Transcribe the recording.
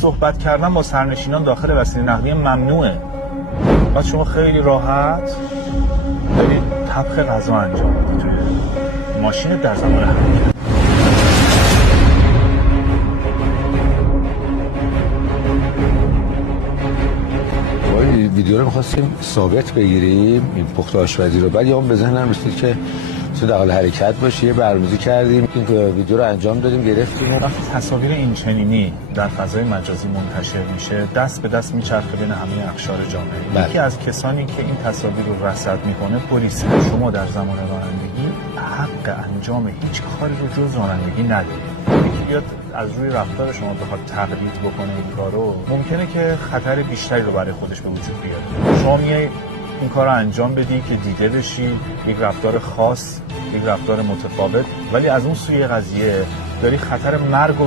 صحبت کردن با سرنشینان داخل وسیله نقلیه ممنوعه. بعد شما خیلی راحت دارید طبخ غذا انجام میدید توی ماشین در زمان حرکت. این ویدیو رو می‌خواستیم ثابت بگیریم، این پخت آشپزی رو، بعد یه اون به ذهنم رسید که تو در حال حرکت باشی، یه برنامه‌ریزی کردیم، این ویدیو رو انجام دادیم، گرفتیم. وقتی تصاویر این چنینی در فضای مجازی منتشر میشه، دست به دست میچرخه بین همه اقشار جامعه. یکی از کسانی که این تصاویر رو رصد میکنه پلیس. شما در زمان رانندگی حق انجام هیچ کاری رو جز رانندگی ندارید. یکی بیاد از روی رفتار شما بخواد تقلید بکنه این کارو، ممکنه که خطر بیشتری رو برای خودش به وجود بیاره. شما میای این کار رو انجام بدی که دیده بشی، یک رفتار خاص، یک رفتار متفاوت، ولی از اون سوی قضیه داری خطر مرگ